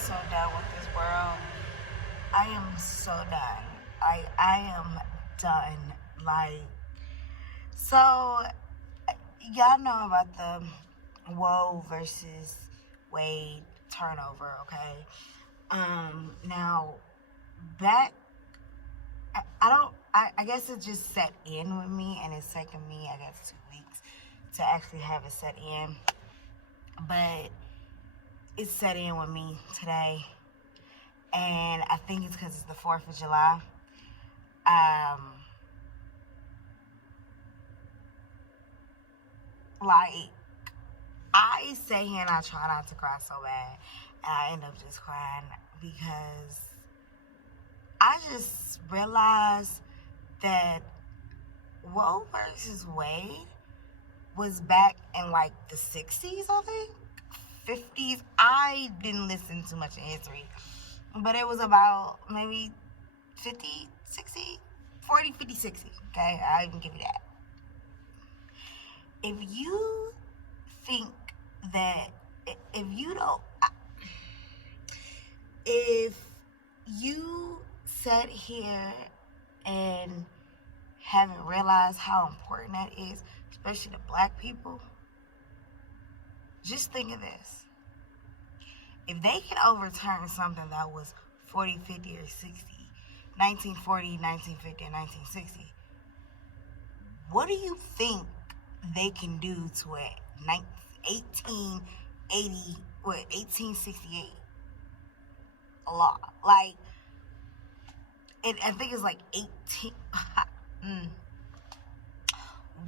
so done with this world. I am so done. I am done. Like, so y'all know about the Woe versus Wade turnover, okay? Now back, I guess it just set in with me, and it's taken me, I guess, 2 weeks to actually have it set in. But it set in with me today, and I think it's because it's the 4th of July. Like, I sit here and I try not to cry so bad, and I end up just crying because I just realized that Roe versus Wade was back in like the 60s, I think, 50s. I didn't listen too much in history, but it was about maybe 50, 60, 40, 50, 60. Okay, I even give you that. If you think that, if you don't, if you sat here and haven't realized how important that is, especially to black people, just think of this. If they can overturn something that was 40, 50, or 60, 1940, 1950, and 1960, what do you think they can do to it 1868 a lot? Like, I think it's like 18.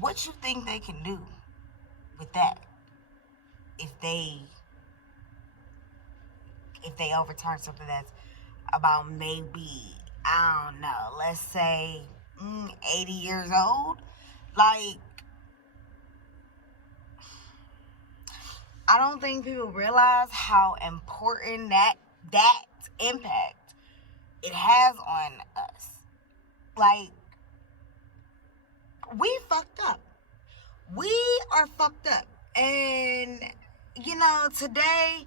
What you think they can do with that if they overturn something that's about maybe, I don't know, let's say 80 years old? Like, I don't think people realize how important that impact it has on us. Like, we fucked up. We are fucked up. And, today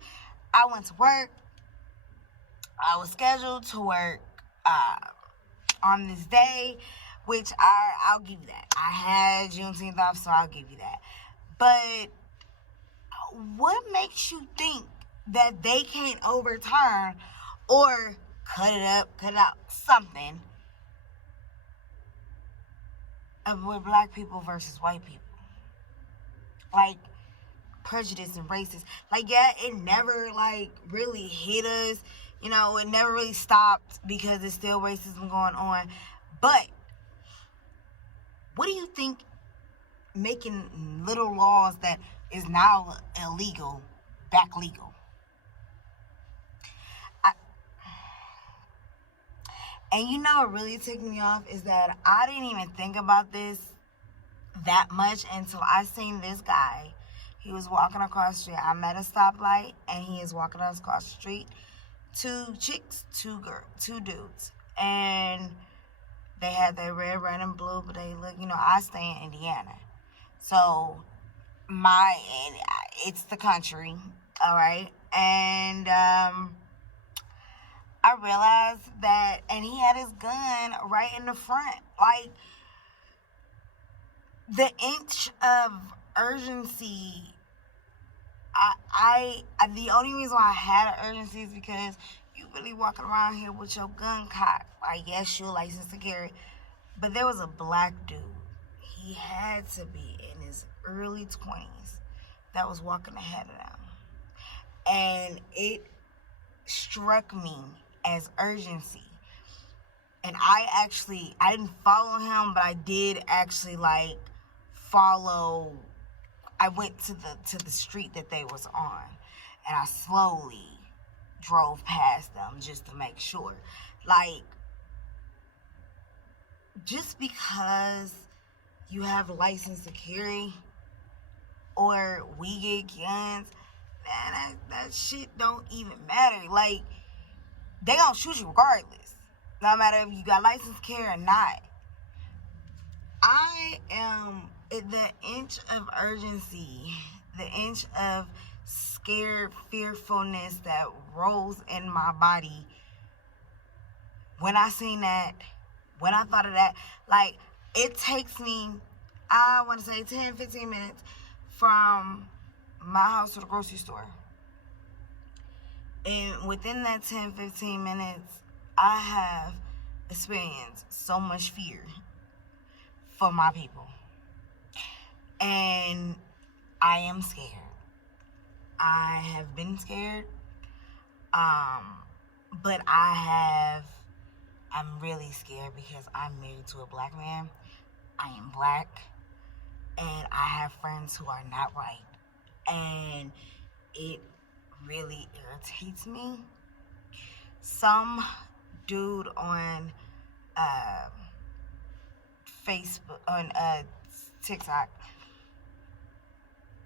I went to work. I was scheduled to work on this day, which I'll give you that. I had Juneteenth off, so I'll give you that. But what makes you think that they can't overturn or cut it out, something with black people versus white people? Like, prejudice and racist. Like, yeah, it never, really hit us. It never really stopped because there's still racism going on. But what do you think making little laws that is now illegal back legal? And what really ticked me off is that I didn't even think about this that much until I seen this guy. He was walking across the street. I'm at a stoplight, and he is walking across the street. 2 chicks, 2 dudes. And they had their red, and blue, but they look, I stay in Indiana. So, it's the country, all right? And I realized that, and he had his gun right in the front. Like, the inch of urgency, the only reason why I had an urgency is because you really walking around here with your gun cocked. Like, yes, you're licensed to carry, but there was a black dude. He had to be in his early 20s that was walking ahead of them. And it struck me as urgency. And I didn't follow him, but I did actually follow. I went to the street that they was on, and I slowly drove past them just to make sure. Like, just because you have a license to carry or we get guns, man, that shit don't even matter. Like, they gonna shoot you regardless, no matter if you got license to carry or not. I am the inch of urgency, the inch of scared fearfulness that rose in my body when I seen that, when I thought of that. Like, it takes me, I want to say 10, 15 minutes from my house to the grocery store. And within that 10, 15 minutes, I have experienced so much fear for my people. And I am scared. I have been scared. But I'm really scared because I'm married to a black man. I am black. And I have friends who are not white. And it really irritates me. Some dude on Facebook, on TikTok,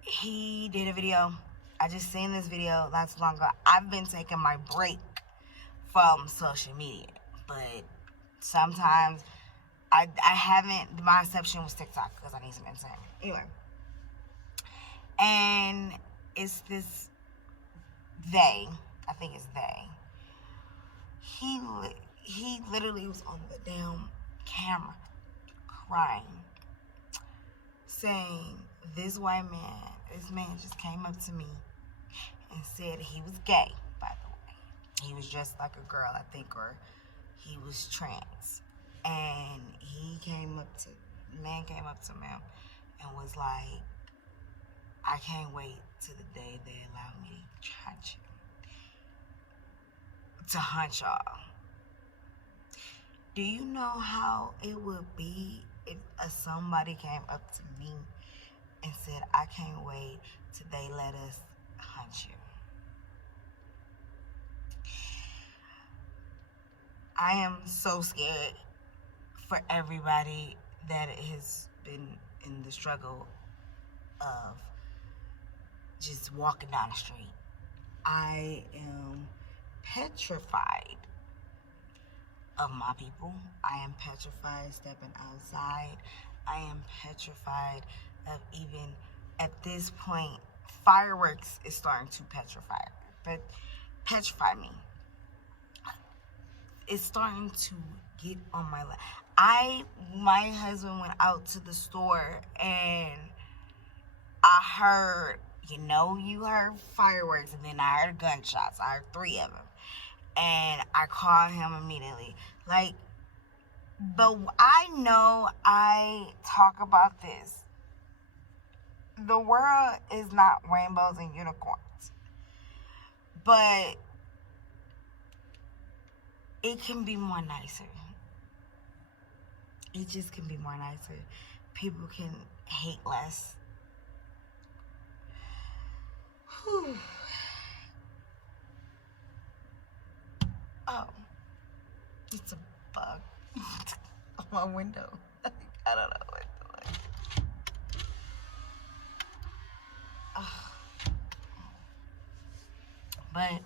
he did a video. I just seen this video not too long ago. I've been taking my break from social media, but sometimes I haven't. My exception was TikTok because I need some entertainment. Anyway, and it's this they. I think it's they. He literally was on the damn camera crying, saying, this man just came up to me and said he was gay, by the way. He was dressed like a girl, I think, or he was trans. And the man came up to me and was like, I can't wait till the day they allow me to hunt y'all. Do you know how it would be if somebody came up to me and said, I can't wait till they let us hunt you? I am so scared for everybody that has been in the struggle of just walking down the street. I am petrified of my people. I am petrified stepping outside. I am petrified of even at this point, fireworks is starting to petrify me. It's starting to get on my life. My husband went out to the store and I heard, you heard fireworks, and then I heard gunshots. I heard 3 of them. And I called him immediately. But I know I talk about this. The world is not rainbows and unicorns. But it can be more nicer. It just can be more nicer. People can hate less. Whew. Oh, it's a bug on my window. I don't know what to do. Oh. But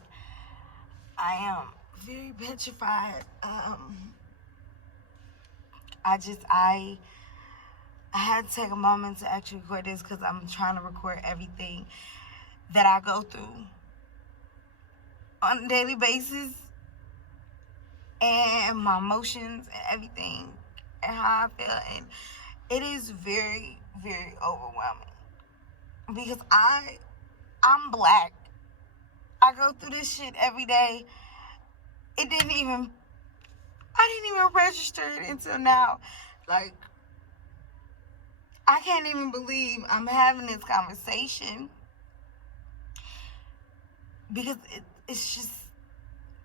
I am very petrified. I had to take a moment to actually record this because I'm trying to record everything that I go through on a daily basis, and my emotions and everything, and how I feel. And it is very, very overwhelming because I'm black. I go through this shit every day. I didn't even register it until now. I can't even believe I'm having this conversation because it's just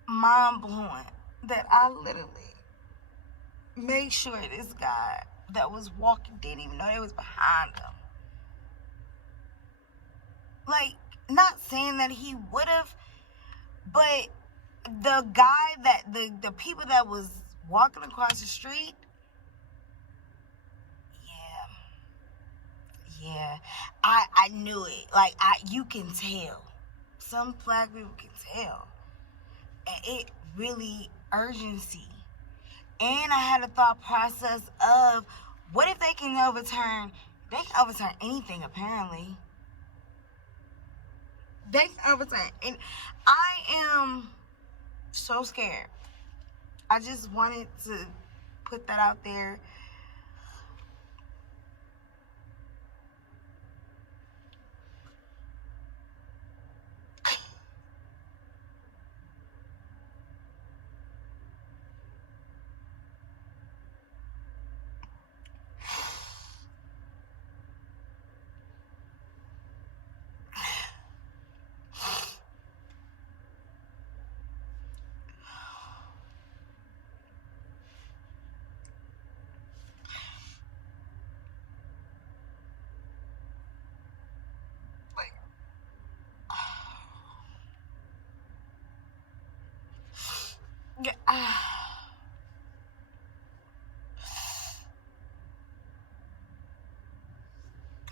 mind-blowing that I literally made sure this guy that was walking didn't even know they was behind him. Not saying that he would have, but the guy that, the people that was walking across the street, yeah, I knew it. You can tell. Some black people can tell. And it really urgency. And I had a thought process of, what if they can overturn anything apparently. They overtime. And I am so scared. I just wanted to put that out there. Yeah.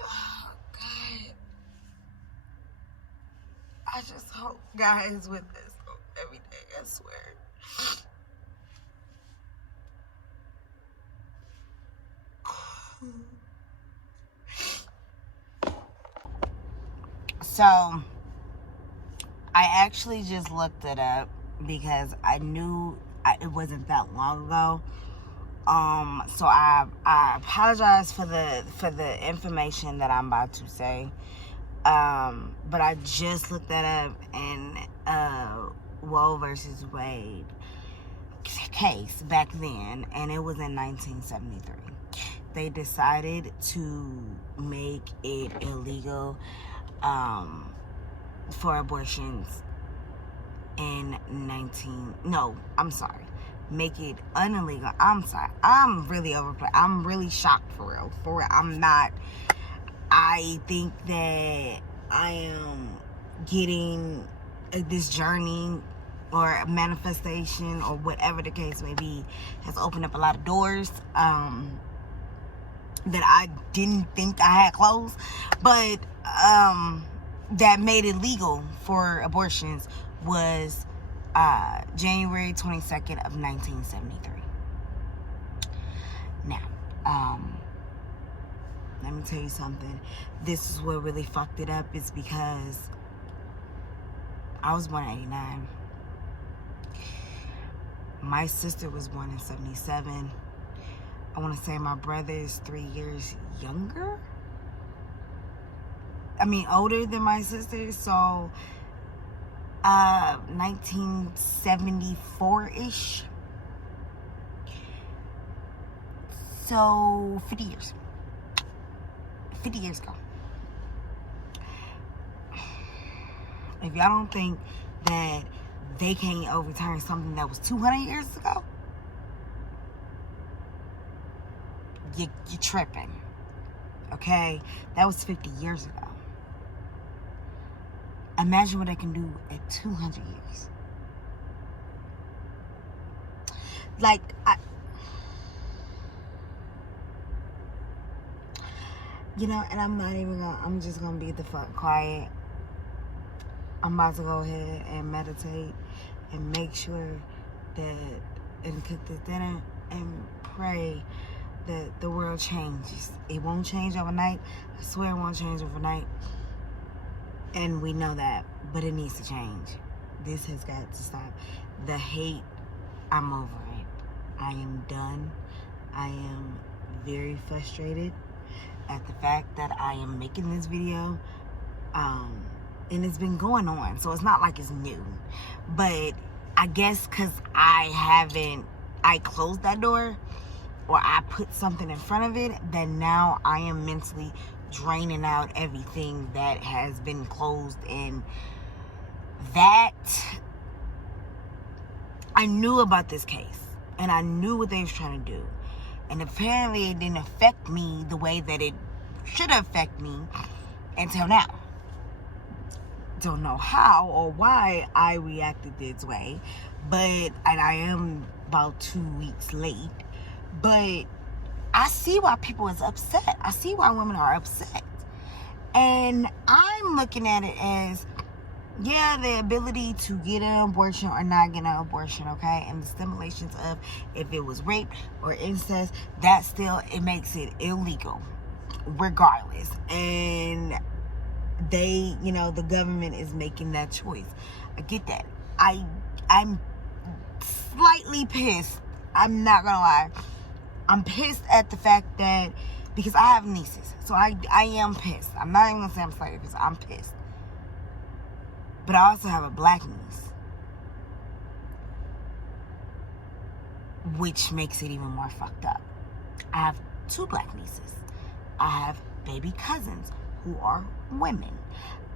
Oh, God. I just hope God is with us every day, I swear. So, I actually just looked it up because I knew it wasn't that long ago. So I apologize for the information that I'm about to say. But I just looked that up, and Roe versus Wade case back then, and it was in 1973. They decided to make it illegal for abortions make it unillegal. I'm sorry. I'm really overplayed. I'm really shocked for real. For real. I'm not. I think that I am getting this journey or a manifestation or whatever the case may be has opened up a lot of doors that I didn't think I had closed, but that made it legal for abortions was January 22nd of 1973. Now, let me tell you something. This is what really fucked it up, is because I was born in 89. My sister was born in 77. I want to say my brother is 3 years older than my sister. So 1974-ish. So 50 years. 50 years ago. If y'all don't think that they can't overturn something that was 200 years ago, you're tripping. Okay? That was 50 years ago. Imagine what they can do at 200 years. Like, and I'm just gonna be the fuck quiet. I'm about to go ahead and meditate and make sure and cook the dinner and pray that the world changes. It won't change overnight. I swear it won't change overnight. And we know that, but it needs to change. This has got to stop. The hate, I'm over it. I am done. I am very frustrated at the fact that I am making this video. And it's been going on, so it's not like it's new. But I guess because I closed that door, or I put something in front of it, that now I am mentally draining out everything that has been closed. And that, I knew about this case, and I knew what they was trying to do, and apparently it didn't affect me the way that it should affect me until now. Don't know how or why I reacted this way, and I am about 2 weeks late, but I see why people is upset. I see why women are upset. And I'm looking at it as, the ability to get an abortion or not get an abortion, okay? And the stimulations of if it was rape or incest, it makes it illegal regardless. And the government is making that choice. I get that. I'm slightly pissed. I'm not gonna lie. I'm pissed at the fact that, because I have nieces, so I am pissed. I'm not even gonna say I'm slightly pissed. I'm pissed. But I also have a black niece, which makes it even more fucked up. I have 2 black nieces. I have baby cousins who are women.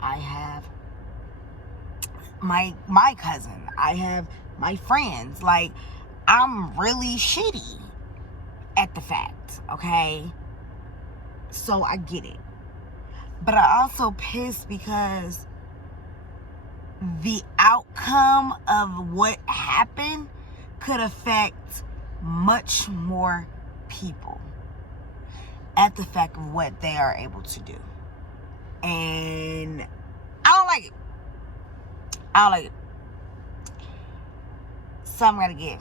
I have my cousin. I have my friends. Like, I'm really shitty at the fact, okay? So I get it. But I also pissed because the outcome of what happened could affect much more people at the fact of what they are able to do. And I don't like it. So I'm gonna give